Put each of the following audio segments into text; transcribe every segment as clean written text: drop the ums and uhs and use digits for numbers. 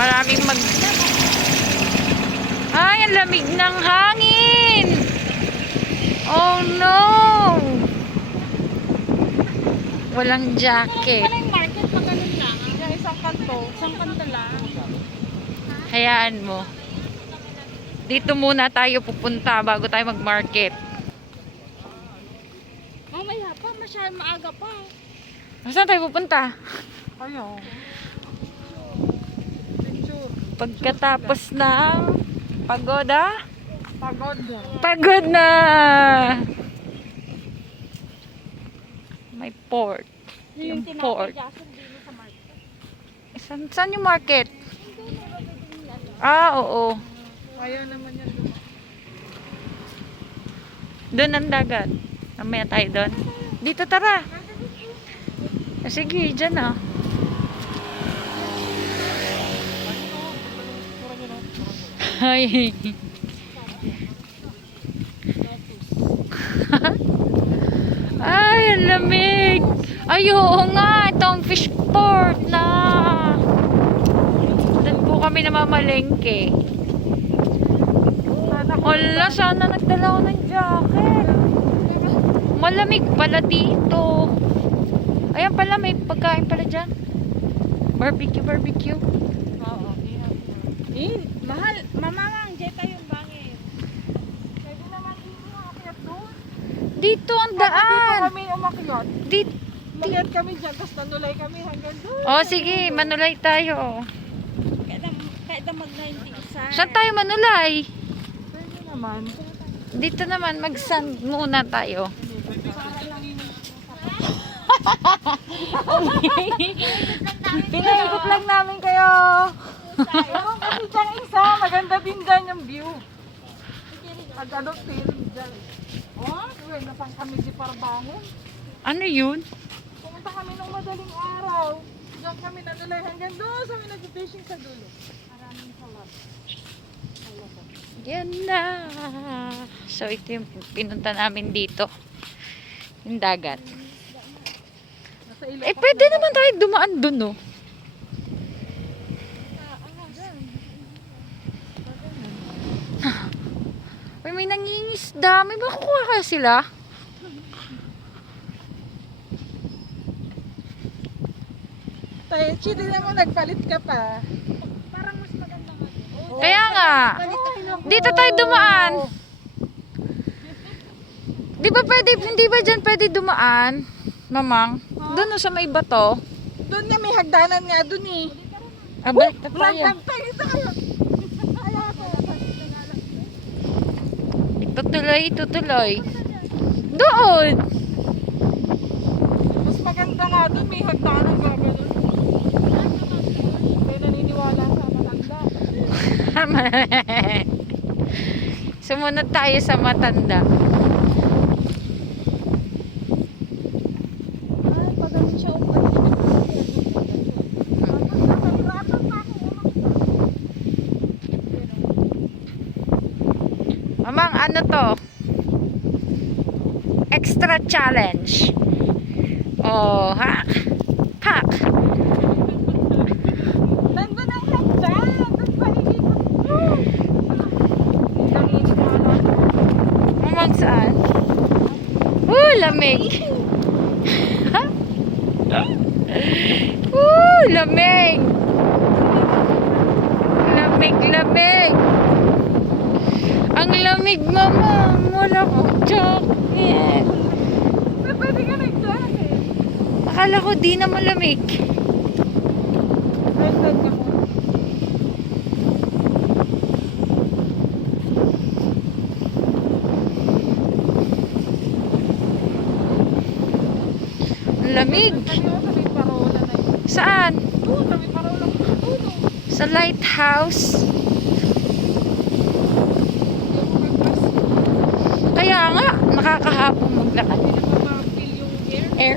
Maraming Ay, ang lamig ng hangin! Oh no! Walang jacket. Walang market pa ganun lang. Yung isang kanto lang. Hayaan mo. Dito muna tayo pupunta bago tayo mag-market. Mamaya pa, masyadong maaga pa. Saan tayo pupunta? Ayaw. Pagkatapos ng pagoda? Pagod. Pagod na! May port. Yung port. Saan yung market? Ah, oo. Ayaw naman yan. Doon ang dagat. Mamaya tayo doon. Dito tara. Sige, dyan ah. Ay. Ay, ang lamig. Ay, oo nga. Itong fish port na. Doon po kami namamalengke. Wala, sana nagdala ko ng jacket. Malamig pala dito. Ayan pala, may pagkain pala dyan. Barbecue. Oo. Mahal. Mamamang, dyan tayo yung bangin. Pwede naman dito umakyat doon. Dito ang daan. Dito kami umakyat. Dito. Umakyat kami dyan, tapos nanulay kami hanggang doon. Oh, sige, manulay tayo. Kahit na mag-90 isa. Saan tayo manulay? Pwede naman. Dito naman, mag-sand muna tayo. Pinaikot lang namin kayo. Ewan kasi dyan isa, maganda din dyan yung view. Pag-ano, feeling dyan. Oh, napang kami di Parbangon. Ano yun? Pumunta kami nung madaling araw. Diyan kami nanulay hanggang doon sa nag-fishing sa dulo. Maraming salamat. Yan na. So, ito yung pinunta namin dito. Yung dagat. Eh, pwede naman tayo dumaan dun, no? Uy, may nangingisda. May makukuha kaya sila? Tayo, chidi naman nagpalit ka pa. Parang mas maganda nga. Kaya nga. Dito tayo dumaan. Di ba pwede, hindi ba dyan pwede dumaan? Mamang? Doon sa may bato. Doon nga may hagdanan nga doon eh. Ah, balik na tayo. Tayo isa kayo. Itutuloy. Doon! Mas maganda nga doon, may hagdanan nga doon. May naniniwala sa matanda. Sumunod tayo sa matanda. Ay, pagaling siya umalis. Mamang, ano to? Extra challenge. Oh, hak. Hak. Nandun ang hagdan. Doon pa ikikot. Mamang, saan? Lamig. Lamig. Lamig. Ang lamig, mama. Wala akong jacket. Pwede ka nag-jacket. Akala ko di na malamig. Hagdan ka mo. Lamig. May parola na yun. Saan? Oo, may parola. Sa lighthouse. Kaya nga, nakakahapong maglakad. Hindi naman ma-feel yung air.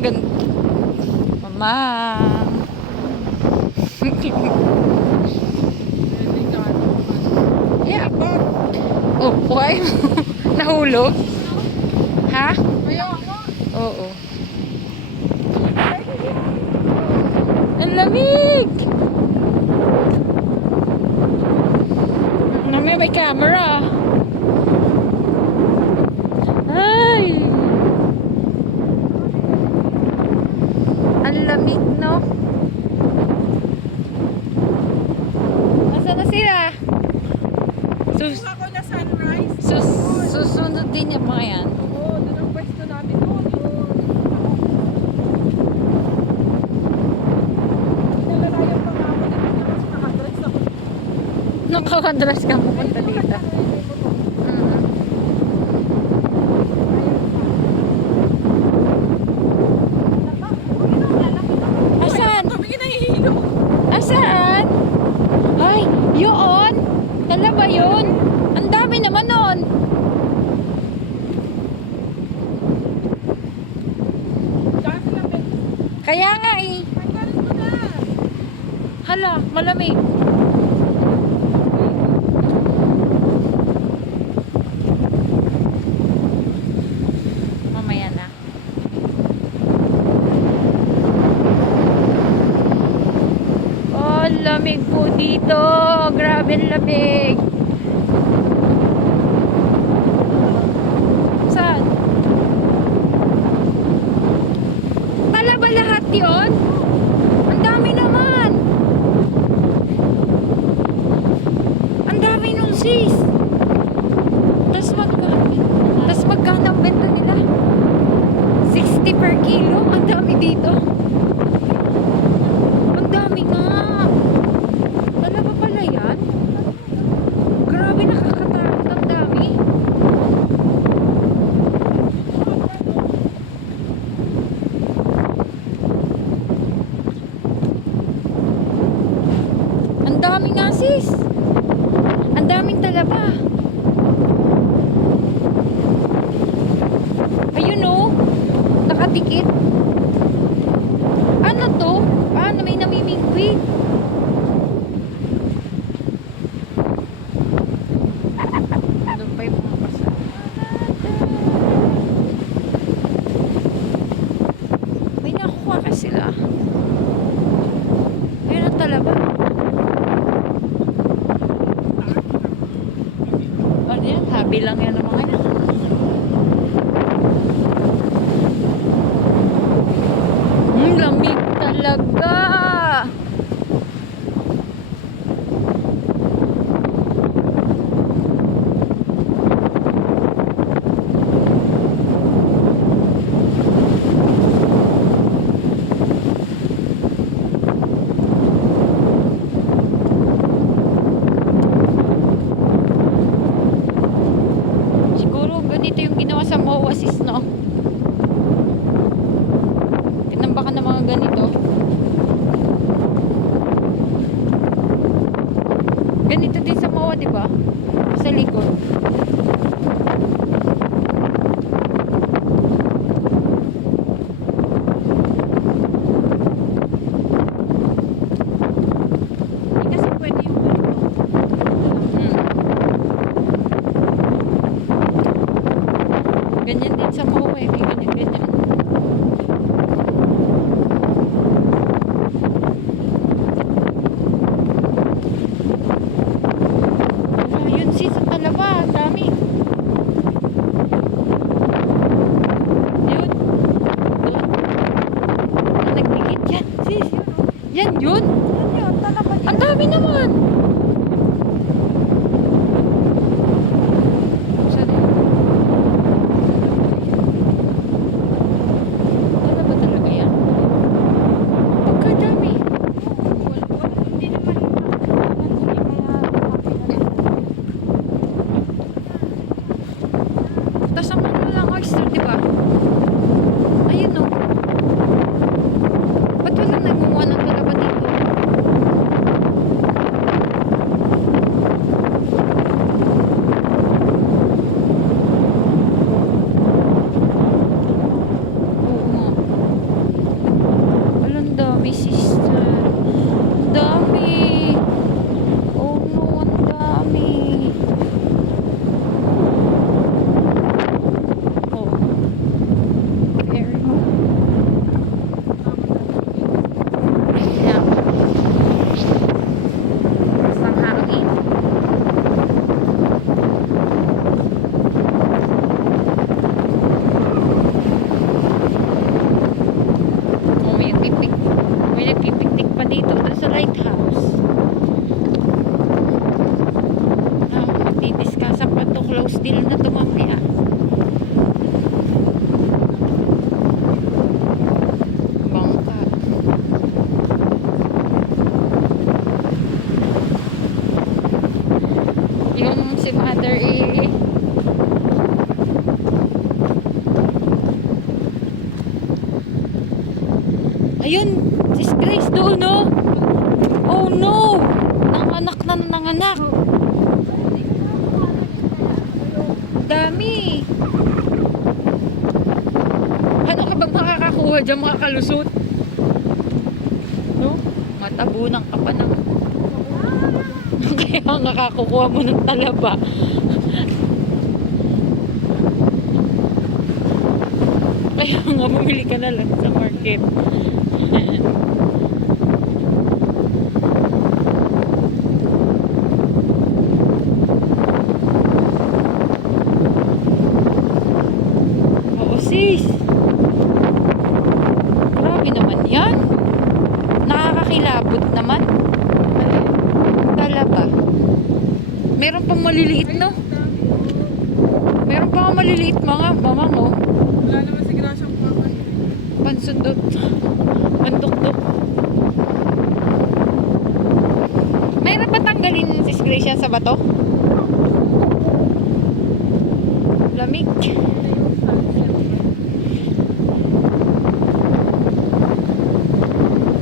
Ganda. Mama. Yeah. Oh, why? Nahulog? Ha? Kaya nga. Oo. Ang lamig! May camera. Ay! Ang lamig, no? Nasaan na sila? Ako na sunrise. Susunod din yung mga yan. Oo, doon ang pwesto namin doon. Nalalayan pa nga ako dito kasi nakadress ako. Nakakadras ka pupunta dito. Asan? Kami nahihilo. Asaan? Ay, yun! Dala ba yun? Ang dami naman nun. Dami lang din. Kaya nga eh. Tanggalin mo na. Hala, malamig. Mamaya na. Oh, lamig po dito. Grabe ang lamig. Saan? Pala ba lahat yun? Ang dami naman. Ang dami nung sis. Tapos magkano ang benta nila? 60 per kilo. Ang dami dito. Ang dami nga. Wala ba pala yan? Grabe, nakakatakot. Ang dami. Ang dami nga sis. Ang daming talaba. Ayun oh. Nakadikit. Ano to? Ano may namimingwit? Doon pa yung mga kasama. May nakuha ka sila. Ayun ang talaba. Ano yan? Habi lang yan ang mga yan. Lamig talaga. Siguro ganito yung ginawa sa Oasis, no? Tinambakan ng mga ganito. Ganito din sa MOA, di ba? Sa likod. Hindi kasi pwede yung ganito. Ganyan din sa MOA, may ganyan-ganyan. Ayun sis, ang talaba, ang dami. Yun. Doon. Ang nagdikit yan, sis. Yan yun. Ano yun? Talaba din. Ang dami naman. Saan yun? Talaba talaga yan. Pagkadami. Hindi naman yung Tapos ang mga lang oyster, di ba? Ayun o. Ba't walang nagmumuha ng talaba dito? Oo nga. Walang dami, sister. Ang dami. Oh no, ang dami. Ayun, sis Grace doon, no? Oh no! Nanganak na nanganak. Dami. Ano ka bang makakakuha dyan mga kalusot? No? Matabunan ka pa ng... Kaya nakakakuha mo ng talaba. Kaya nga bumili ka na lang sa market. Oo sis. Grabe naman yan. Nakakakilabot naman. Talaba. Meron pang maliliit, no? Meron pang maliliit mga mamang, oh. Wala naman si Gracia pumapan. Pansundot. Mandukdok. Mayroon ba tanggalin si Gracia sa bato? Lamig.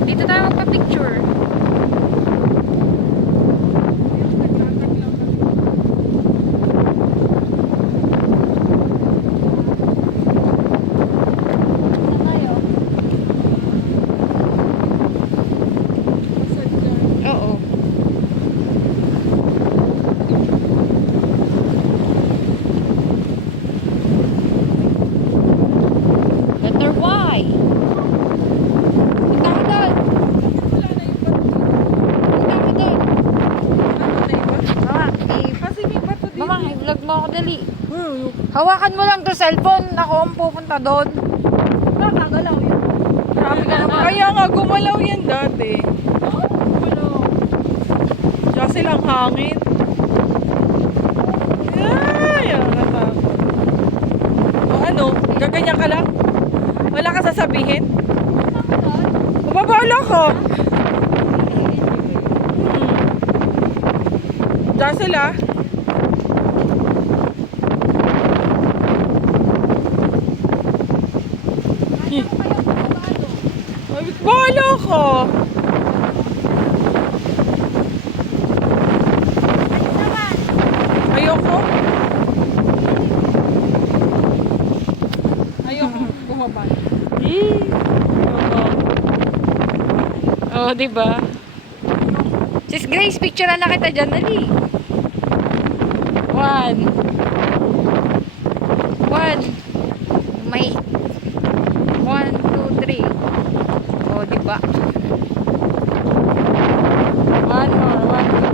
Dito tayo magpa-picture. Oo. Letter Y. Punta ka doon. Punta ka doon. Mama, Kasi may bato dito. mama, i-vlog mo ako dali. Hawakan mo lang to cellphone. Ako ang pupunta doon. Nakagalaw yun. Grabe ka naman. Kaya nga, gumalaw yan dati. Gumalaw. Siya silang hangin. Ay, ang natakot. O ano, gaganyan ka lang? Wala ka sasabihin? Babala ko. Diyan sila. Bahala ko. Ayoko. Ayoko bumaba. Oh, di ba? Sis Grace, picturean na kita dyan, dali. 1. May 1, 2, 3. Oh, di ba? 1 more, 1, 2,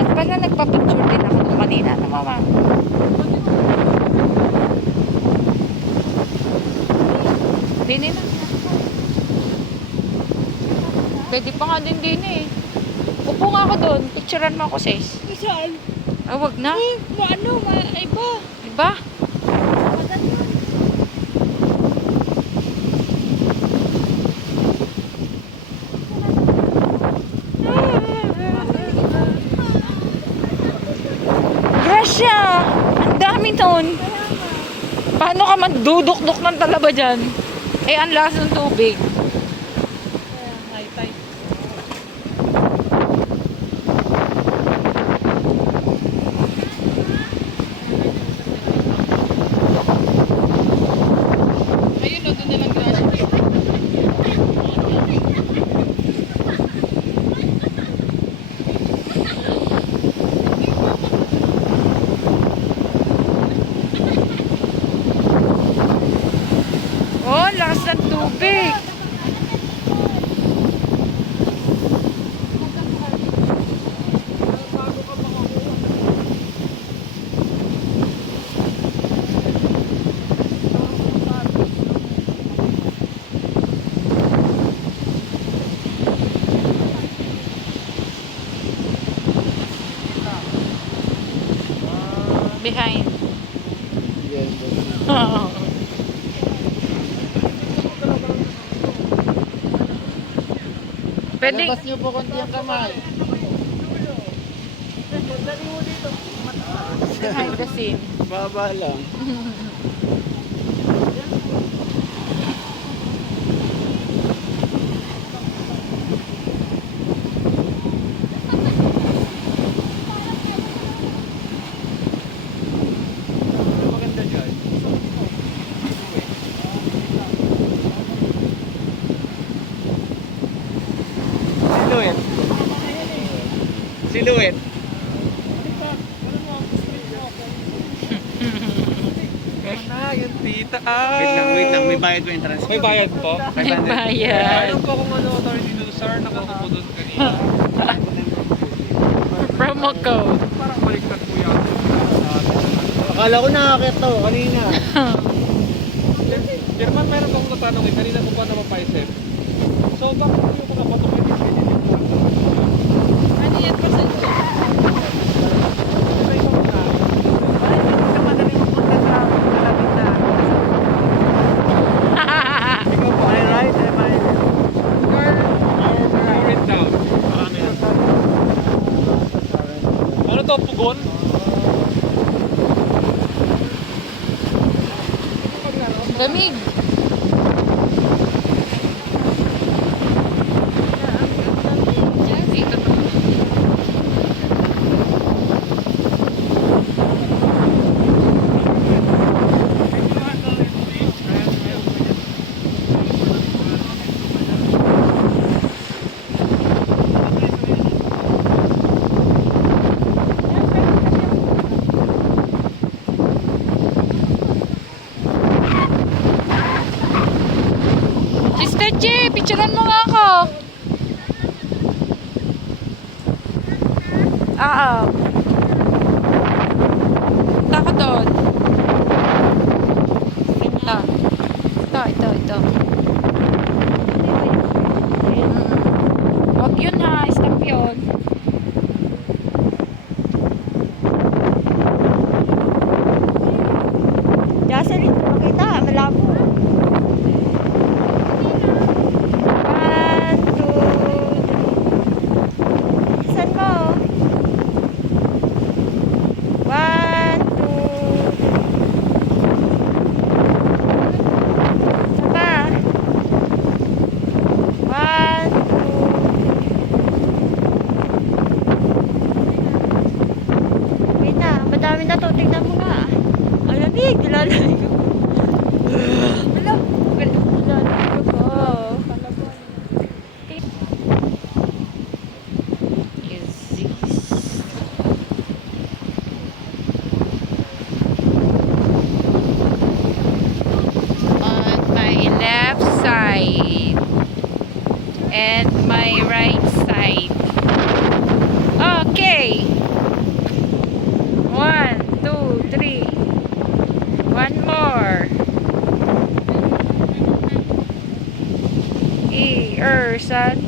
3. At pala nagpa-picture din ako nung kanina, no, mama? Dini na. Pwede pa nga din eh. Upo nga ako doon. Picturean mo ako, sis. Saan? Ah, wag na. Ano? Iba. Diba? Gracia! Ang dami nun. Paano ka mandudukduk ng talaba dyan? Eh, ang lakas ng tubig. High tide. Ayun, doon nilang Gracia. Oh, ang lakas ng tubig. Behind. Pwede. Labas niyo po konti ang kamay. Behind the scene. Baba lang. Siluet. Ah, yung tita. Wait lang. May bayad po entrance. May bayad po? May bayad. Alam po kung ano authority doon, sir. Nakuha po doon kanina. Promo code. Parang baliktad po yan. Akala ko nakakit to kanina. German, meron akong natanongin. Kanina po pa naman paisip. So, bakit yung mga patong hindi pwede dito? Ano yan pa sa iyo? Iba ibang mga. Ito madaling punta sa malapit na. Ikaw po, ay right, ay mali. Power it down. Ano to, pugon? Lamig. Dito to. Sister J, picturean mo nga ako. Oo. Punta ko doon. Ito. Ito. Huwag yun ha, stop yun. Jocelyn, makita, malabo. 1, 2, 3. Saan mo? 1, 2, 3. Saan ba? 1, 2. Wait na, madami na to. Tingnan mo nga. Ang lamig, lalamig. On my left side and my right side. Okay. 1, 2, 3. One more. Son.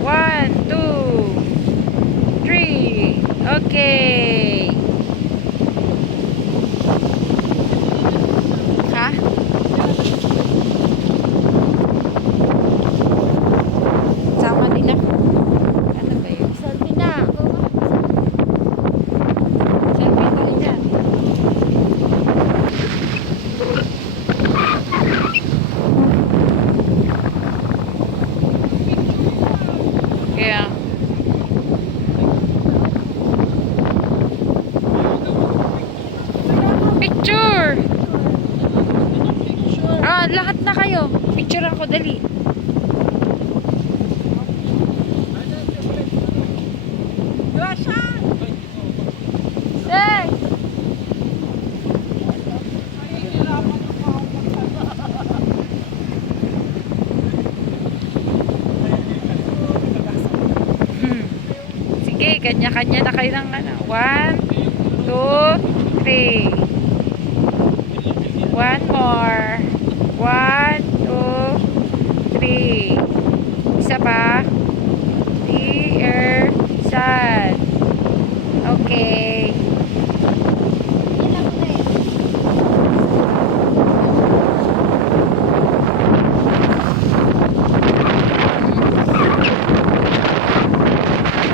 1, 2, 3. Okay. Ha? Sama din ako. Ano ba yun? Selfie na. Selfie tayo dyan. Kaya. Picture! Ah, lahat na kayo. Picture ako, dali. Sir! Sige, kanya-kanya na kayo ng ano. 1, 2, 3. One more.